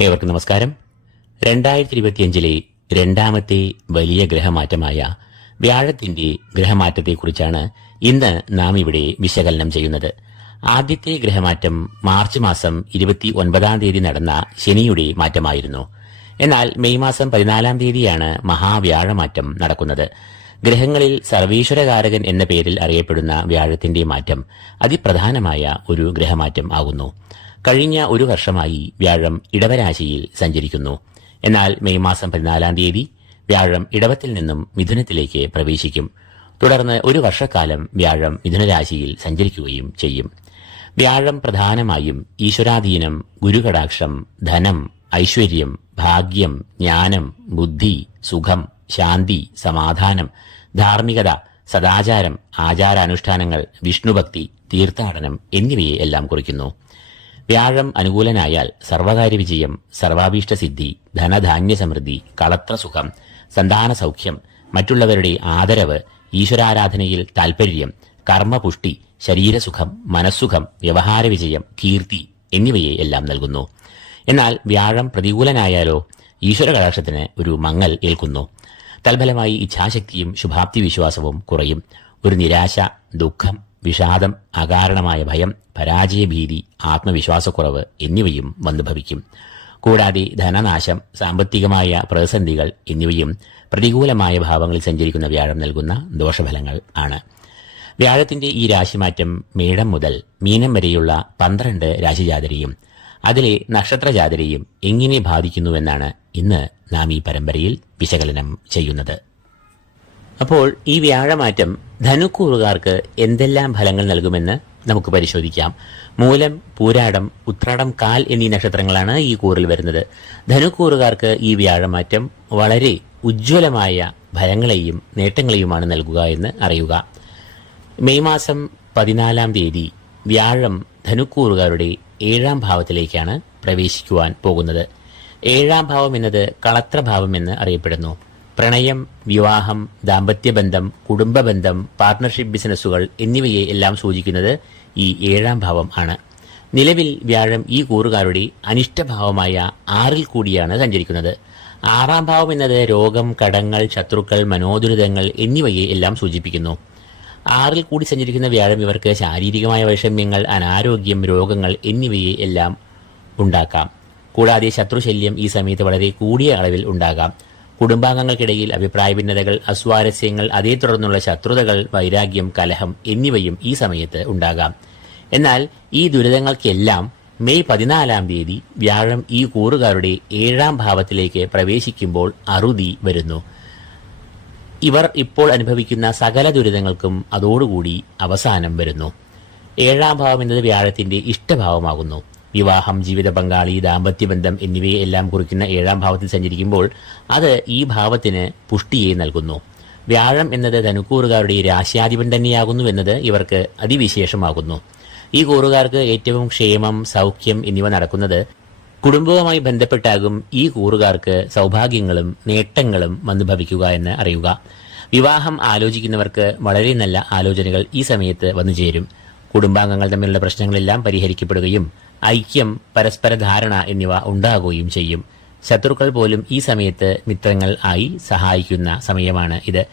ഏവർക്കും നമസ്കാരം. രണ്ടായിരത്തി ഇരുപത്തിയഞ്ചിലെ രണ്ടാമത്തെ വലിയ ഗ്രഹമാറ്റമായ വ്യാഴത്തിന്റെ ഗ്രഹമാറ്റത്തെക്കുറിച്ചാണ് ഇന്ന് നാം ഇവിടെ വിശകലനം ചെയ്യുന്നത്. ആദ്യത്തെ ഗ്രഹമാറ്റം മാർച്ച് മാസം ഇരുപത്തി ഒൻപതാം തീയതി നടന്ന ശനിയുടെ മാറ്റമായിരുന്നു. എന്നാൽ മെയ് മാസം പതിനാലാം തീയതിയാണ് മഹാവ്യാഴമാറ്റം നടക്കുന്നത്. ഗ്രഹങ്ങളിൽ സർവീശ്വരകാരകൻ എന്ന പേരിൽ അറിയപ്പെടുന്ന വ്യാഴത്തിന്റെ മാറ്റം അതിപ്രധാനമായ ഒരു ഗ്രഹമാറ്റം ആകുന്നു. കഴിഞ്ഞ ഒരു വർഷമായി വ്യാഴം ഇടവരാശിയിൽ സഞ്ചരിക്കുന്നു. എന്നാൽ മെയ് മാസം പതിനാലാം തീയതി വ്യാഴം ഇടവത്തിൽ നിന്നും മിഥുനത്തിലേക്ക് പ്രവേശിക്കും. തുടർന്ന് ഒരു വർഷക്കാലം വ്യാഴം മിഥുനരാശിയിൽ സഞ്ചരിക്കുകയും ചെയ്യും. വ്യാഴം പ്രധാനമായും ഈശ്വരാധീനം ഗുരുകടാക്ഷം ധനം ഐശ്വര്യം ഭാഗ്യം ജ്ഞാനം ബുദ്ധി സുഖം ശാന്തി സമാധാനം ധാർമ്മികത സദാചാരം ആചാരാനുഷ്ഠാനങ്ങൾ വിഷ്ണുഭക്തി തീർത്ഥാടനം എന്നിവയെ എല്ലാം കുറിക്കുന്നു. വ്യാഴം അനുകൂലനായാൽ സർവകാര്യ വിജയം സർവാഭീഷ്ട സിദ്ധി ധനധാന്യ സമൃദ്ധി കളത്ര സുഖം സന്താന സൗഖ്യം മറ്റുള്ളവരുടെ ആദരവ് ഈശ്വരാരാധനയിൽ താൽപര്യം കർമ്മപുഷ്ടി ശരീരസുഖം മനസ്സുഖം വ്യവഹാര വിജയം കീർത്തി എന്നിവയെ എല്ലാം നൽകുന്നു. എന്നാൽ വ്യാഴം പ്രതികൂലനായാലോ ഈശ്വര കടാക്ഷത്തിന് ഒരു മങ്ങൽ ഏൽക്കുന്നു. തൽഫലമായി ഇച്ഛാശക്തിയും ശുഭാപ്തി വിശ്വാസവും കുറയും. ഒരു നിരാശ ദുഃഖം വിഷാദം അകാരണമായ ഭയം പരാജയഭീതി ആത്മവിശ്വാസക്കുറവ് എന്നിവയും വന്നു ഭവിക്കും കൂടാതെ ധനനാശം സാമ്പത്തികമായ പ്രതിസന്ധികൾ എന്നിവയും പ്രതികൂലമായ ഭാവങ്ങളിൽ സഞ്ചരിക്കുന്ന വ്യാഴം നൽകുന്ന ദോഷഫലങ്ങൾ ആണ്. വ്യാഴത്തിന്റെ ഈ രാശിമാറ്റം മേടം മുതൽ മീനം വരെയുള്ള പന്ത്രണ്ട് രാശിജാതരെയും അതിലെ നക്ഷത്രജാതരെയും എങ്ങനെ ബാധിക്കുന്നുവെന്നാണ് ഇന്ന് നാം ഈ പരമ്പരയിൽ വിശകലനം ചെയ്യുന്നത്. അപ്പോൾ ഈ വ്യാഴമാറ്റം ധനുക്കൂറുകാർക്ക് എന്തെല്ലാം ഫലങ്ങൾ നൽകുമെന്ന് നമുക്ക് പരിശോധിക്കാം. മൂലം പൂരാടം ഉത്രാടം കാൽ എന്നീ നക്ഷത്രങ്ങളാണ് ഈ കൂറിൽ വരുന്നത്. ധനുക്കൂറുകാർക്ക് ഈ വ്യാഴമാറ്റം വളരെ ഉജ്ജ്വലമായ ഫലങ്ങളെയും നേട്ടങ്ങളെയുമാണ് നൽകുക എന്ന് അറിയുക. മെയ് മാസം പതിനാലാം തീയതി വ്യാഴം ധനുക്കൂറുകാരുടെ ഏഴാം ഭാവത്തിലേക്കാണ് പ്രവേശിക്കുവാൻ പോകുന്നത്. ഏഴാം ഭാവം എന്നത് കളത്രഭാവം എന്ന് അറിയപ്പെടുന്നു. പ്രണയം വിവാഹം ദാമ്പത്യബന്ധം കുടുംബബന്ധം പാർട്ണർഷിപ്പ് ബിസിനസ്സുകൾ എന്നിവയെ എല്ലാം സൂചിക്കുന്നത് ഈ ഏഴാം ഭാവം ആണ്. നിലവിൽ വ്യാഴം ഈ കൂറുകാരുടെ അനിഷ്ടഭാവമായ ആറിൽ കൂടിയാണ് സഞ്ചരിക്കുന്നത്. ആറാം ഭാവം എന്നത് രോഗം കടങ്ങൾ ശത്രുക്കൾ മനോദുരിതങ്ങൾ എന്നിവയെ എല്ലാം സൂചിപ്പിക്കുന്നു. ആറിൽ കൂടി സഞ്ചരിക്കുന്ന വ്യാഴം ഇവർക്ക് ശാരീരികമായ വൈഷമ്യങ്ങൾ അനാരോഗ്യം രോഗങ്ങൾ എന്നിവയെ എല്ലാം ഉണ്ടാക്കാം. കൂടാതെ ശത്രുശല്യം ഈ സമയത്ത് വളരെ കൂടിയ അളവിൽ ഉണ്ടാകാം. കുടുംബാംഗങ്ങൾക്കിടയിൽ അഭിപ്രായ ഭിന്നതകൾ അസ്വാരസ്യങ്ങൾ അതേ തുടർന്നുള്ള ശത്രുതകൾ വൈരാഗ്യം കലഹം എന്നിവയും ഈ സമയത്ത് ഉണ്ടാകാം. എന്നാൽ ഈ ദുരിതങ്ങൾക്കെല്ലാം മെയ് പതിനാലാം തീയതി വ്യാഴം ഈ കൂറുകാരുടെ ഏഴാം ഭാവത്തിലേക്ക് പ്രവേശിക്കുമ്പോൾ അറുതി വരുന്നു. ഇവർ ഇപ്പോൾ അനുഭവിക്കുന്ന സകല ദുരിതങ്ങൾക്കും അതോടുകൂടി അവസാനം വരുന്നു. ഏഴാം ഭാവം എന്നത് വ്യാഴത്തിന്റെ ഇഷ്ടഭാവമാകുന്നു. വിവാഹം ജീവിത പങ്കാളി ദാമ്പത്യബന്ധം എന്നിവയെ എല്ലാം കുറിക്കുന്ന ഏഴാം ഭാവത്തിൽ സഞ്ചരിക്കുമ്പോൾ അത് ഈ ഭാവത്തിന് പുഷ്ടിയെ നൽകുന്നു. വ്യാഴം എന്നത് ധനുക്കൂറുകാരുടെ രാശ്യാധിപൻ തന്നെയാകുന്നു എന്നത് ഇവർക്ക് അതിവിശേഷമാകുന്നു. ഈ കൂറുകാർക്ക് ഏറ്റവും ക്ഷേമം സൗഖ്യം എന്നിവ നടക്കുന്നത് കുടുംബവുമായി ബന്ധപ്പെട്ടാകും ഈ കൂറുകാർക്ക് സൗഭാഗ്യങ്ങളും നേട്ടങ്ങളും വന്നു ഭവിക്കുക എന്ന് അറിയുക. വിവാഹം ആലോചിക്കുന്നവർക്ക് വളരെ നല്ല ആലോചനകൾ ഈ സമയത്ത് വന്നു ചേരും. കുടുംബാംഗങ്ങൾ തമ്മിലുള്ള പ്രശ്നങ്ങളെല്ലാം പരിഹരിക്കപ്പെടുകയും ഐക്യം പരസ്പര ധാരണ എന്നിവ ഉണ്ടാകുകയും ചെയ്യും. ശത്രുക്കൾ പോലും ഈ സമയത്ത് മിത്രങ്ങൾ ആയി സഹായിക്കുന്ന സമയമാണ് ഇത്.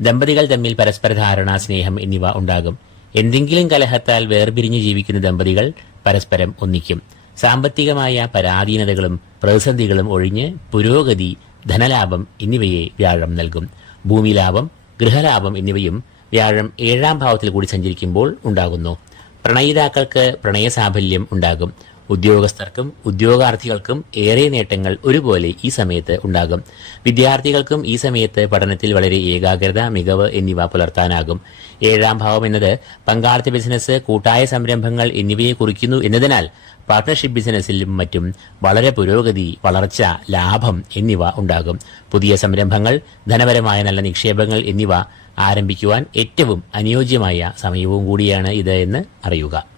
ദമ്പതികൾ തമ്മിൽ പരസ്പര ധാരണ സ്നേഹം എന്നിവ ഉണ്ടാകും. എന്തെങ്കിലും കലഹത്താൽ വേർപിരിഞ്ഞു ജീവിക്കുന്ന ദമ്പതികൾ പരസ്പരം ഒന്നിക്കും. സാമ്പത്തികമായ പരാധീനതകളും പ്രതിസന്ധികളും ഒഴിഞ്ഞ് പുരോഗതി ധനലാഭം എന്നിവയെ വ്യാഴം നൽകും. ഭൂമി ലാഭം ഗൃഹലാഭം എന്നിവയും വ്യാഴം ഏഴാം ഭാവത്തിൽ കൂടി സഞ്ചരിക്കുമ്പോൾ ഉണ്ടാകുന്നു. പ്രണയിതാക്കൾക്ക് പ്രണയസാഫല്യം ഉണ്ടാകും. ഉദ്യോഗസ്ഥർക്കും ഉദ്യോഗാർത്ഥികൾക്കും ഏറെ നേട്ടങ്ങൾ ഒരുപോലെ ഈ സമയത്ത് ഉണ്ടാകും. വിദ്യാർത്ഥികൾക്കും ഈ സമയത്ത് പഠനത്തിൽ വളരെ ഏകാഗ്രത മികവ് എന്നിവ പുലർത്താനാകും. ഏഴാം ഭാവം എന്നത് പങ്കാളിത്ത ബിസിനസ് കൂട്ടായ സംരംഭങ്ങൾ എന്നിവയെ കുറിക്കുന്നു എന്നതിനാൽ പാർട്ണർഷിപ്പ് ബിസിനസ്സിലും മറ്റും വളരെ പുരോഗതി വളർച്ച ലാഭം എന്നിവ ഉണ്ടാകും. പുതിയ സംരംഭങ്ങൾ ധനപരമായ നല്ല നിക്ഷേപങ്ങൾ എന്നിവ ആരംഭിക്കുവാൻ ഏറ്റവും അനുയോജ്യമായ സമയവും കൂടിയാണ് ഇത് എന്ന് അറിയുക.